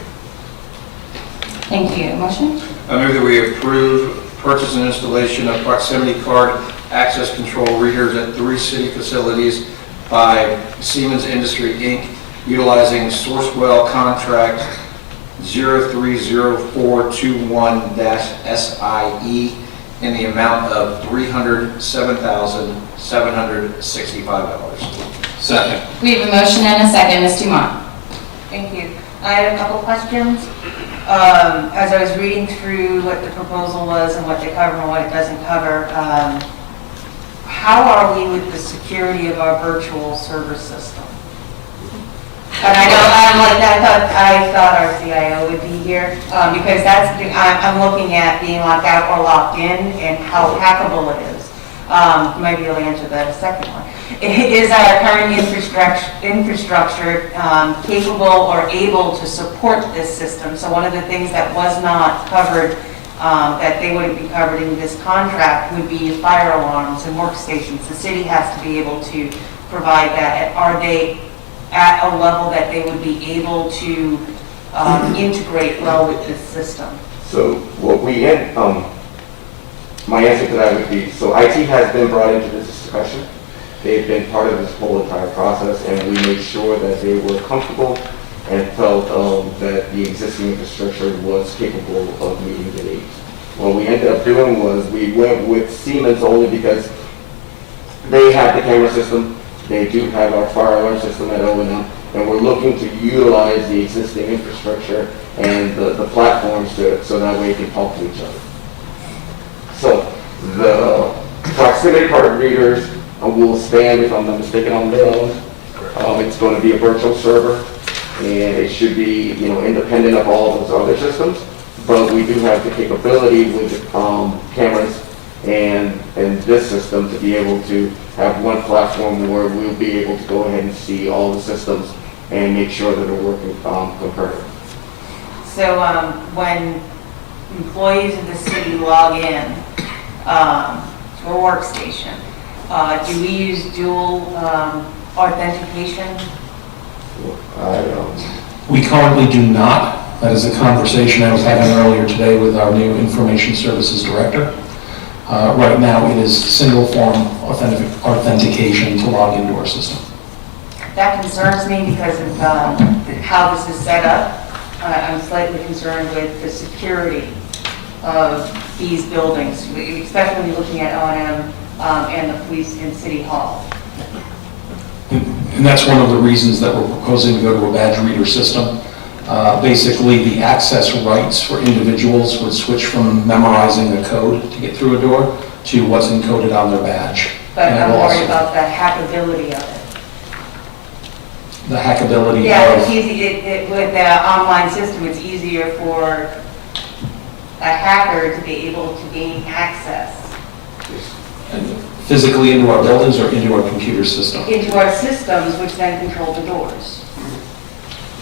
Thank you. Motion? I move that we approve purchase and installation of proximity card access control readers at 3 city facilities by Siemens Industry, Inc., utilizing Sourcewell contract 030421-SIE in the amount of $307,765. Second. We have a motion and a second. Ms. Dumont. Thank you. I had a couple questions. As I was reading through what the proposal was and what they cover and what it doesn't cover, how are we with the security of our virtual server system? And I know I thought our CIO would be here because I'm looking at being locked out or locked in and how hackable it is. You might be able to answer that second one. Is our current infrastructure capable or able to support this system? So one of the things that was not covered, that they wouldn't be covered in this contract, would be fire alarms and workstations. The city has to be able to provide that. Are they at a level that they would be able to integrate well with this system? So what my answer to that would be, so IT has been brought into this discussion. They've been part of this whole entire process, and we made sure that they were comfortable and felt that the existing infrastructure was capable of meeting the needs. What we ended up doing was we went with Siemens only because they have the camera system, they do have our fire alarm system at O&M, and we're looking to utilize the existing infrastructure and the platforms so that way we can talk to each other. So the proximity card readers will stand, if I'm not mistaken, on their own. It's going to be a virtual server, and it should be, independent of all those other systems. But we do have the capability with cameras and this system to be able to have one platform where we'll be able to go ahead and see all the systems and make sure that they're working concurrently. So when employees of the city log in to a workstation, do we use dual authentication? We currently do not. That is a conversation I was having earlier today with our new information services director. Right now, it is single form authentication to log into our system. That concerns me because of how this is set up. I'm slightly concerned with the security of these buildings, especially when you're looking at O&M and the police and City Hall. And that's one of the reasons that we're proposing to go to a badge reader system. Basically, the access rights for individuals would switch from memorizing a code to get through a door to what's encoded on their badge. But I'm worried about the hackability of it. The hackability Yeah, of... it's easy, with the online system, it's easier for a hacker to be able to gain access physically into our buildings or into our computer system? into our systems, which then control the doors.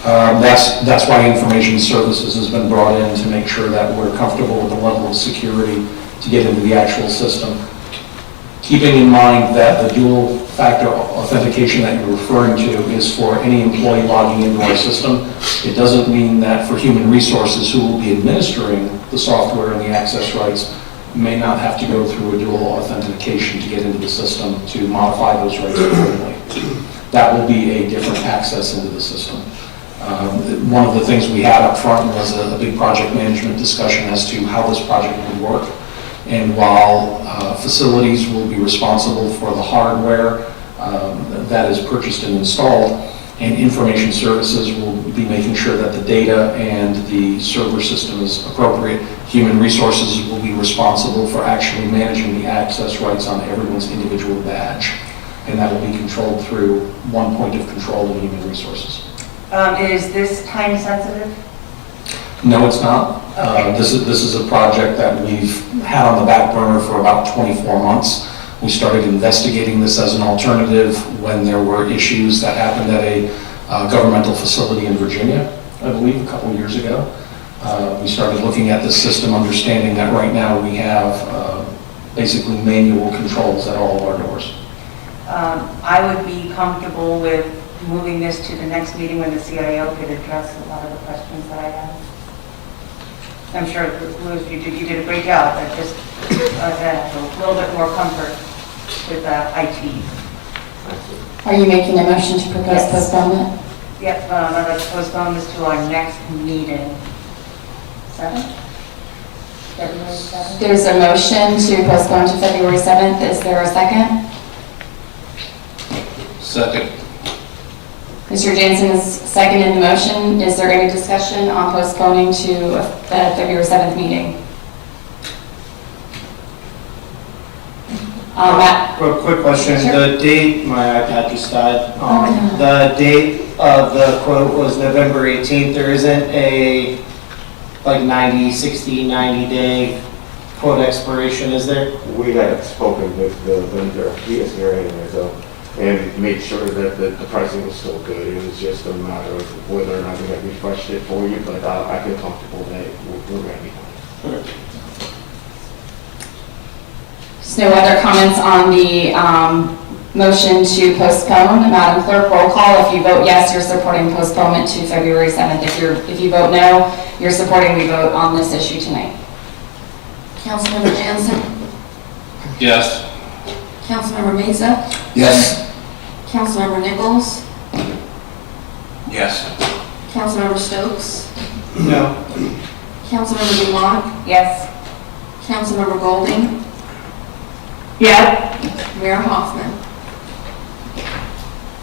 That's why information services has been brought in to make sure that we're comfortable with the level of security to get into the actual system. Keeping in mind that the dual factor authentication that you're referring to is for any employee logging into our system. It doesn't mean that for human resources who will be administering the software and the access rights may not have to go through a dual authentication to get into the system to modify those rights accordingly. That will be a different access into the system. One of the things we had up front was a big project management discussion as to how this project would work. And while facilities will be responsible for the hardware that is purchased and installed, and information services will be making sure that the data and the server system is appropriate, human resources will be responsible for actually managing the access rights on everyone's individual badge. And that will be controlled through one point of control in human resources. Is this time sensitive? No, it's not. This is a project that we've had on the back burner for about 24 months. We started investigating this as an alternative when there were issues that happened at a governmental facility in Virginia, I believe, a couple of years ago. We started looking at this system, understanding that right now we have basically manual controls at all of our doors. I would be comfortable with moving this to the next meeting when the CIO could address a lot of the questions that I have. I'm sure, Louis, you did a great job, but just a little bit more comfort with IT. Are you making a motion to propose postponement? Yep, I'd like to postpone this to our next meeting. 7th? February 7th? There's a motion to postpone to February 7th. Is there a second? Second. Mr. Jansen is seconding the motion. Is there any discussion on postponing to the February 7th meeting? Matt? Quick question. Sure. The date, my iPad just died. The date of the quote was November 18th. There isn't a like 60, 90 day quote expiration, is there? We had spoken with the vendor, he is here anyway, so, and made sure that the pricing was still good. It was just a matter of whether or not we had refreshed it for you, but I feel comfortable that we're ready. There's no other comments on the motion to postpone. Madam Clerk, roll call. If you vote yes, you're supporting postponement to February 7th. If you vote no, you're supporting we vote on this issue tonight. Councilmember Jansen? Yes. Councilmember Mesa? Yes. Councilmember Nichols? Yes. Councilmember Stokes? No. Councilmember Dumont? Yes. Councilmember Golding? Yes. Mayor Hoffman?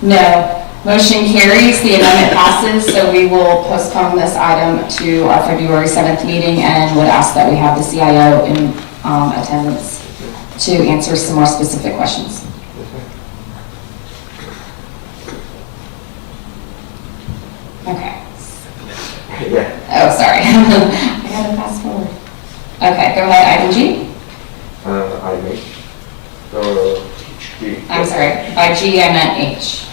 No. Motion carries. The amendment passes, so we will postpone this item to our February 7th meeting and would ask that we have the CIO in attendance to answer some more specific questions. Okay. Yeah. Oh, sorry. I had to fast forward. Okay, go ahead, item G. I make, G. I'm sorry, by G I meant H.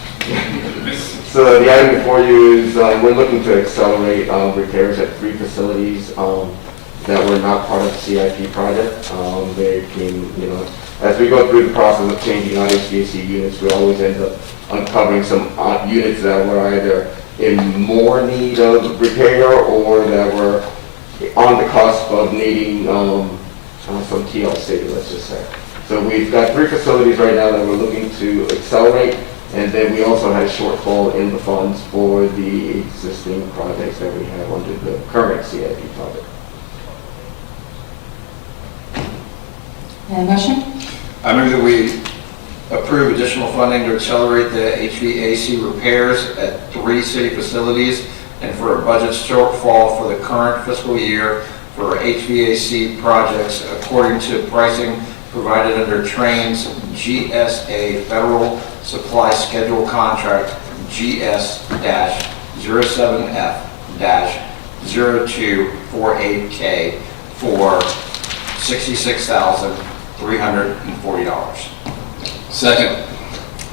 So the item before you is, we're looking to accelerate repairs at 3 facilities that were not part of the CIP project. They came, as we go through the process of changing out HVAC units, we always end up uncovering some units that were either in more need of repair or that were on the cusp of needing some TLC, let's just say. So we've got 3 facilities right now that we're looking to accelerate, and then we also had a shortfall in the funds for the existing projects that we have under the current CIP project. Motion? I move that we approve additional funding to accelerate the HVAC repairs at 3 city facilities and for a budget shortfall for the current fiscal year for HVAC projects according to pricing provided under Train's GSA Federal Supply Schedule Contract GS-07F-0248K for $66,340. Second.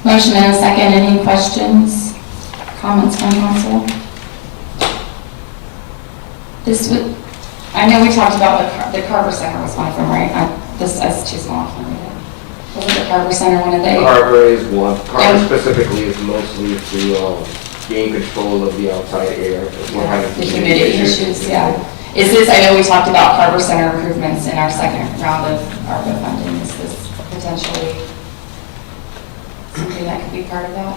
Motion and a second. Any questions, comments from council? This would, I know we talked about the Carver Center was one of them, right? This is too small, I can't read it. Wasn't the Carver Center one of they? Carver is one. Carver Yeah. specifically is mostly to gain control of the outside air. We're having The humidity issues, yeah. Is this, I know we talked about Carver Center improvements in our second round of ARPA funding. Is this potentially something that could be part of that?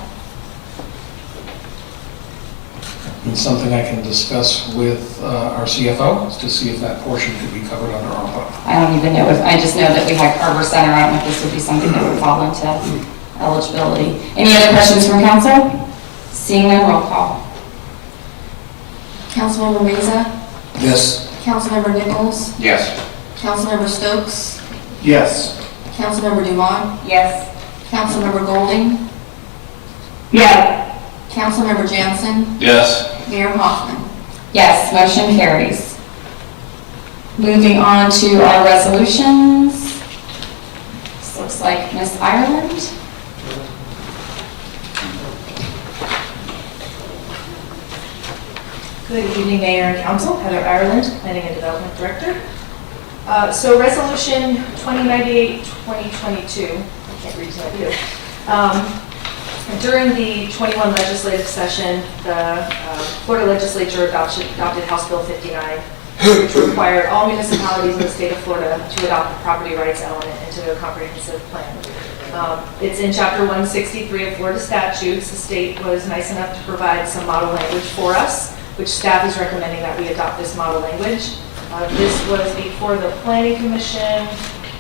It's something I can discuss with our CFO to see if that portion could be covered under ARPA. I don't even know if, I just know that we had Carver Center. I don't know if this would be something that would fall into eligibility. Any other questions from council? Seeing none, roll call. Councilmember Meza, Yes. Councilmember Nichols, Yes. Councilmember Stokes, Yes. Councilmember Dumont, Yes. Councilmember Golding, Yes. Councilmember Jansen, Yes. Mayor Hoffman. Yes, motion carries. Moving on to our resolutions. This looks like Miss Ireland. Good evening, Mayor and Council. Heather Ireland, Planning and Development Director. So Resolution 2098-2022, I can't read tonight either. During the 21 legislative session, the Florida legislature adopted House Bill 59, which required all municipalities in the state of Florida to adopt the property rights element into their comprehensive plan. It's in Chapter 163 of Florida statutes. The state was nice enough to provide some model language for us, which staff is recommending that we adopt this model language. This was before the Planning Commission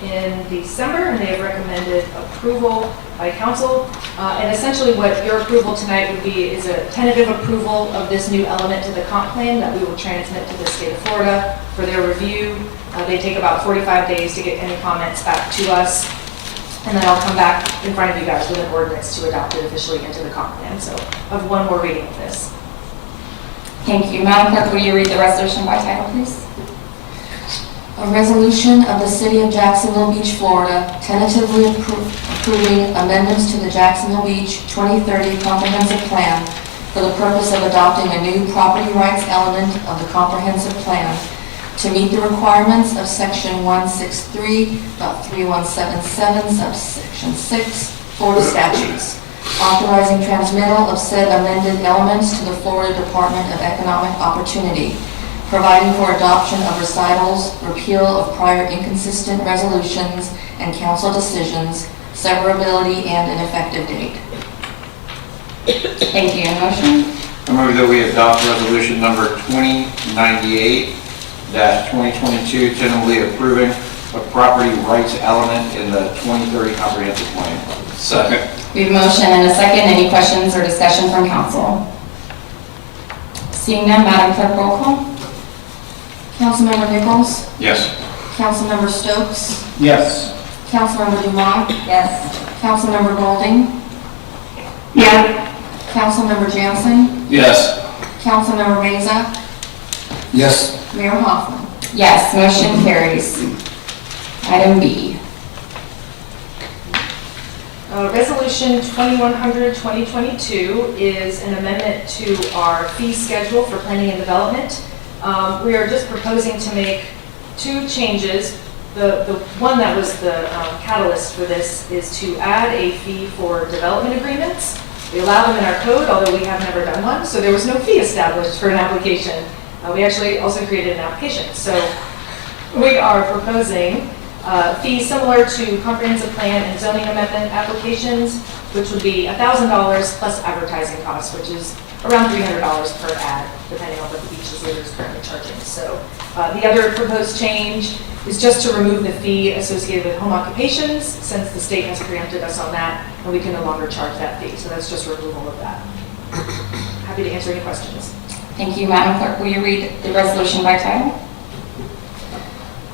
in December, and they have recommended approval by council. And essentially what your approval tonight would be is a tentative approval of this new element to the comp plan that we will transmit to the state of Florida for their review. They take about 45 days to get any comments back to us. And then I'll come back in front of you guys with an ordinance to adopt it officially into the comp plan. So I have one more reading of this. Thank you. Madam Clerk, will you read the resolution by title, please? A resolution of the City of Jacksonville Beach, Florida, tentatively approving amendments to the Jacksonville Beach 2030 Comprehensive Plan for the purpose of adopting a new property rights element of the comprehensive plan to meet the requirements of Section 163.3177, subsection 6, Florida statutes, authorizing transmittal of said amended elements to the Florida Department of Economic Opportunity, providing for adoption of recitals, repeal of prior inconsistent resolutions and council decisions, severability, and an effective date. Thank you. Motion? I move that we adopt resolution number 2098-2022, tentatively approving a property rights element in the 2030 comprehensive plan. Second. We have a motion and a second. Any questions or discussion from council? Seeing none, Madam Clerk, roll call. Councilmember Nichols, Yes. Councilmember Stokes, Yes. Councilmember Dumont, Yes. Councilmember Golding, Yes. Councilmember Jansen, Yes. Councilmember Meza, Yes. Mayor Hoffman. Yes, motion carries. Item B. Resolution 2100-2022 is an amendment to our fee schedule for planning and development. We are just proposing to make two changes. The one that was the catalyst for this is to add a fee for development agreements. We allow them in our code, although we have never done one, so there was no fee established for an application. We actually also created an application. So we are proposing fees similar to comprehensive plan and zoning amendment applications, which would be $1,000 plus advertising costs, which is around $300 per ad, depending on what the beach's leader is currently charging. So the other proposed change is just to remove the fee associated with home occupations, since the state has preempted us on that, and we can no longer charge that fee. So that's just removal of that. Happy to answer any questions. Thank you, Madam Clerk. Will you read the resolution by title?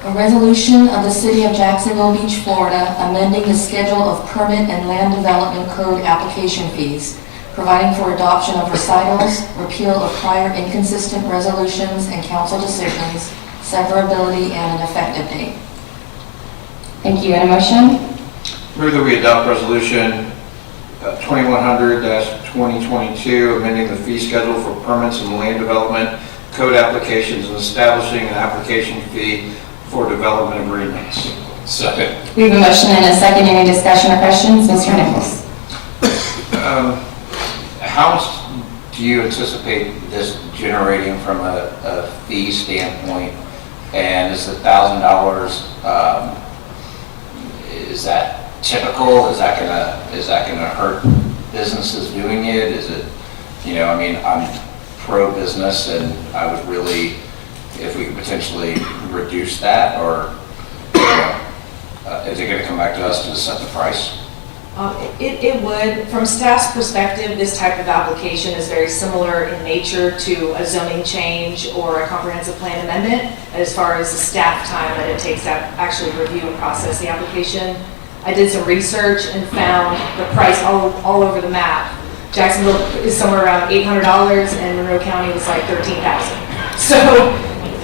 A resolution of the City of Jacksonville Beach, Florida, amending the schedule of permit and land development code application fees, providing for adoption of recitals, repeal of prior inconsistent resolutions and council decisions, severability, and an effective date. Thank you. And a motion? Move that we adopt resolution 2100-2022, amending the fee schedule for permits and land development code applications and establishing an application fee for development agreements. Second. We have a motion and a second. Any discussion or questions? Mr. Nichols? How much do you anticipate this generating from a fee standpoint? And is $1,000, is that typical? Is that gonna hurt businesses doing it? Is it, I mean, I'm pro-business and I would really, if we could potentially reduce that, or is it gonna come back to us to set the price? It would. From staff's perspective, this type of application is very similar in nature to a zoning change or a comprehensive plan amendment as far as the staff time that it takes to actually review and process the application. I did some research and found the price all over the map. Jacksonville is somewhere around $800 and Monroe County was like $13,000. So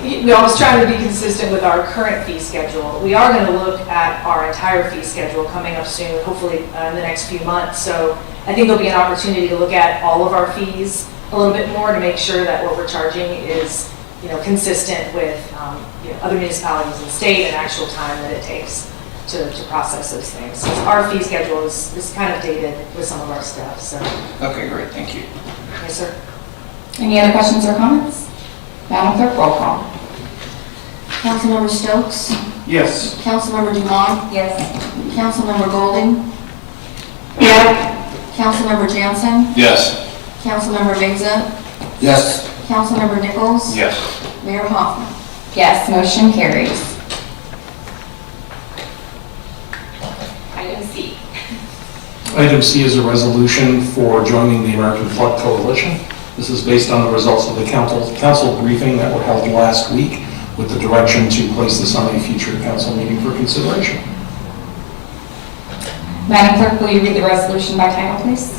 I was trying to be consistent with our current fee schedule. We are going to look at our entire fee schedule coming up soon, hopefully in the next few months. So I think there'll be an opportunity to look at all of our fees a little bit more to make sure that what we're charging is, consistent with other municipalities in the state and actual time that it takes to process those things. So our fee schedule is kind of dated with some of our stuff. So. Okay, great, thank you. Yes, sir. Any other questions or comments? Madam Clerk, roll call. Councilmember Stokes? Yes. Councilmember Dumont? Yes. Councilmember Golding? Yes. Councilmember Jansen? Yes. Councilmember Meza? Yes. Councilmember Nichols? Yes. Mayor Hoffman? Yes, motion carries. Item C. Item C is a resolution for joining the American Flood Coalition. This is based on the results of the council briefing that were held last week with the direction to place this on a future council meeting for consideration. Madam Clerk, will you read the resolution by title, please?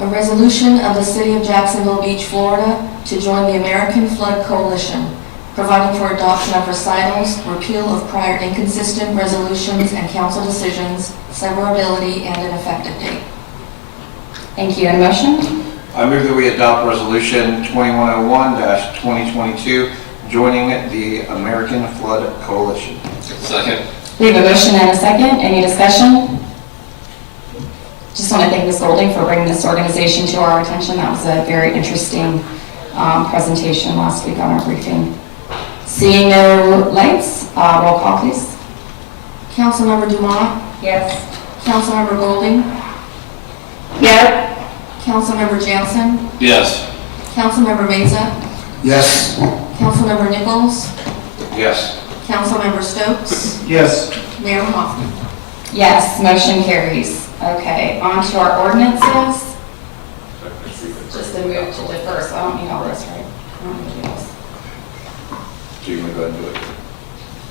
A resolution of the City of Jacksonville Beach, Florida, to join the American Flood Coalition, providing for adoption of recitals, repeal of prior inconsistent resolutions and council decisions, severability, and an effective date. Thank you. And a motion? I move that we adopt Resolution 2101-2022, joining the American Flood Coalition. Second. We have a motion and a second. Any discussion? Just want to thank Ms. Golding for bringing this organization to our attention. That was a very interesting presentation last week on our briefing. Seeing no lights, roll call, please. Councilmember Dumont? Yes. Councilmember Golding? Yes. Councilmember Jansen? Yes. Councilmember Meza? Yes. Councilmember Nichols? Yes. Councilmember Stokes? Yes. Mayor Hoffman? Yes, motion carries. Okay, on to our ordinances. Just a move to defer, so I don't need all this, right? I don't need to do this. So you want to go ahead and do it?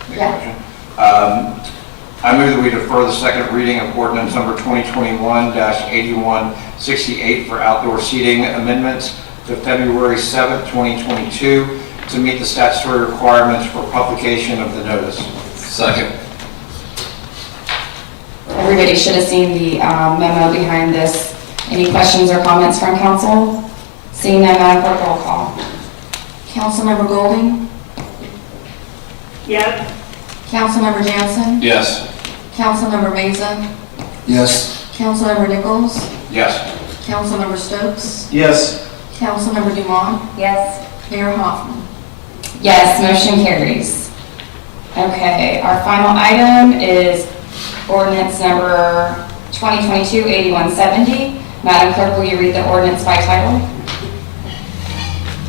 Make a Yeah. motion? I move that we defer the second reading of ordinance number 2021-8168 for outdoor seating amendments to February 7th, 2022, to meet the statutory requirements for publication of the notice. Second. Everybody should have seen the memo behind this. Any questions or comments from council? Seeing none, Madam Clerk, roll call. Councilmember Golding? Yes. Councilmember Jansen? Yes. Councilmember Meza? Yes. Councilmember Nichols? Yes. Councilmember Stokes? Yes. Councilmember Dumont? Yes. Mayor Hoffman? Yes, motion carries. Okay, our final item is ordinance number 2022-8170. Madam Clerk, will you read the ordinance by title?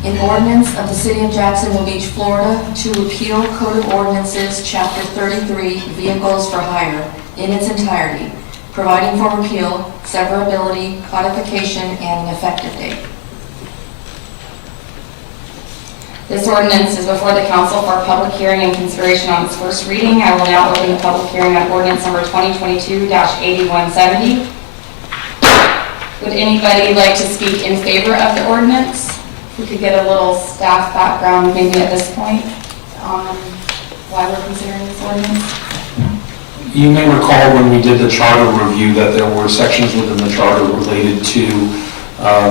An ordinance of the City of Jacksonville Beach, Florida, to repeal Code of Ordinances, Chapter 33, Vehicles for Hire, in its entirety, providing for repeal, severability, codification, and an effective date. This ordinance is before the council for public hearing and consideration on its first reading. I will now open the public hearing on ordinance number 2022-8170. Would anybody like to speak in favor of the ordinance? If we could get a little staff background maybe at this point on why we're considering this ordinance. You may recall when we did the charter review that there were sections within the charter related to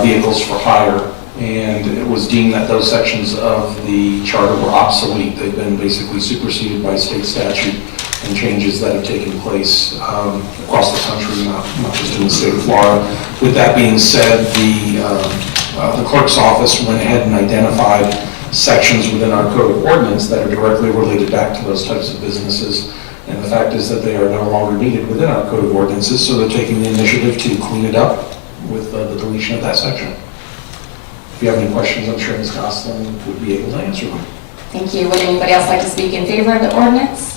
vehicles for hire. And it was deemed that those sections of the charter were obsolete. They've been basically superseded by state statute and changes that have taken place across the country, not just in the state of Florida. With that being said, the clerk's office went ahead and identified sections within our code of ordinance that are directly related back to those types of businesses. And the fact is that they are no longer needed within our code of ordinances, so they're taking the initiative to clean it up with the deletion of that section. If you have any questions, I'm sure Ms. Gosselin would be able to answer them. Thank you. Would anybody else like to speak in favor of the ordinance?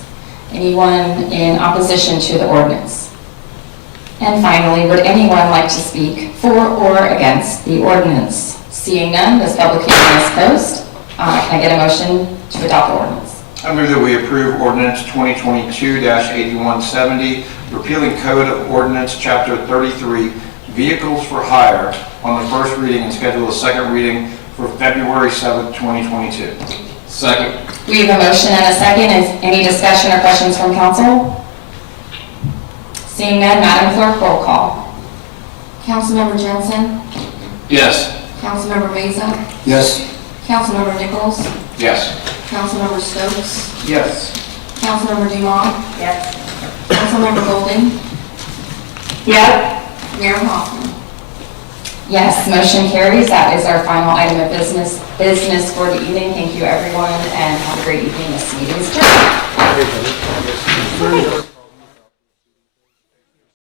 Anyone in opposition to the ordinance? And finally, would anyone like to speak for or against the ordinance? Seeing none, this public hearing is closed. Can I get a motion to adopt the ordinance? I move that we approve ordinance 2022-8170, repealing Code of Ordinance, Chapter 33, Vehicles for Hire, on the first reading and schedule a second reading for February 7th, 2022. Second. We have a motion and a second. Is any discussion or questions from council? Seeing none, Madam Clerk, roll call. Councilmember Jensen, Yes. Councilmember Meza, Yes. Councilmember Nichols, Yes. Councilmember Stokes, Yes. Councilmember Dumont, Yes. Councilmember Golding, Yes. Mayor Hoffman. Yes, motion carries. That is our final item of business for the evening. Thank you, everyone, and have a great evening. This meeting is adjourned.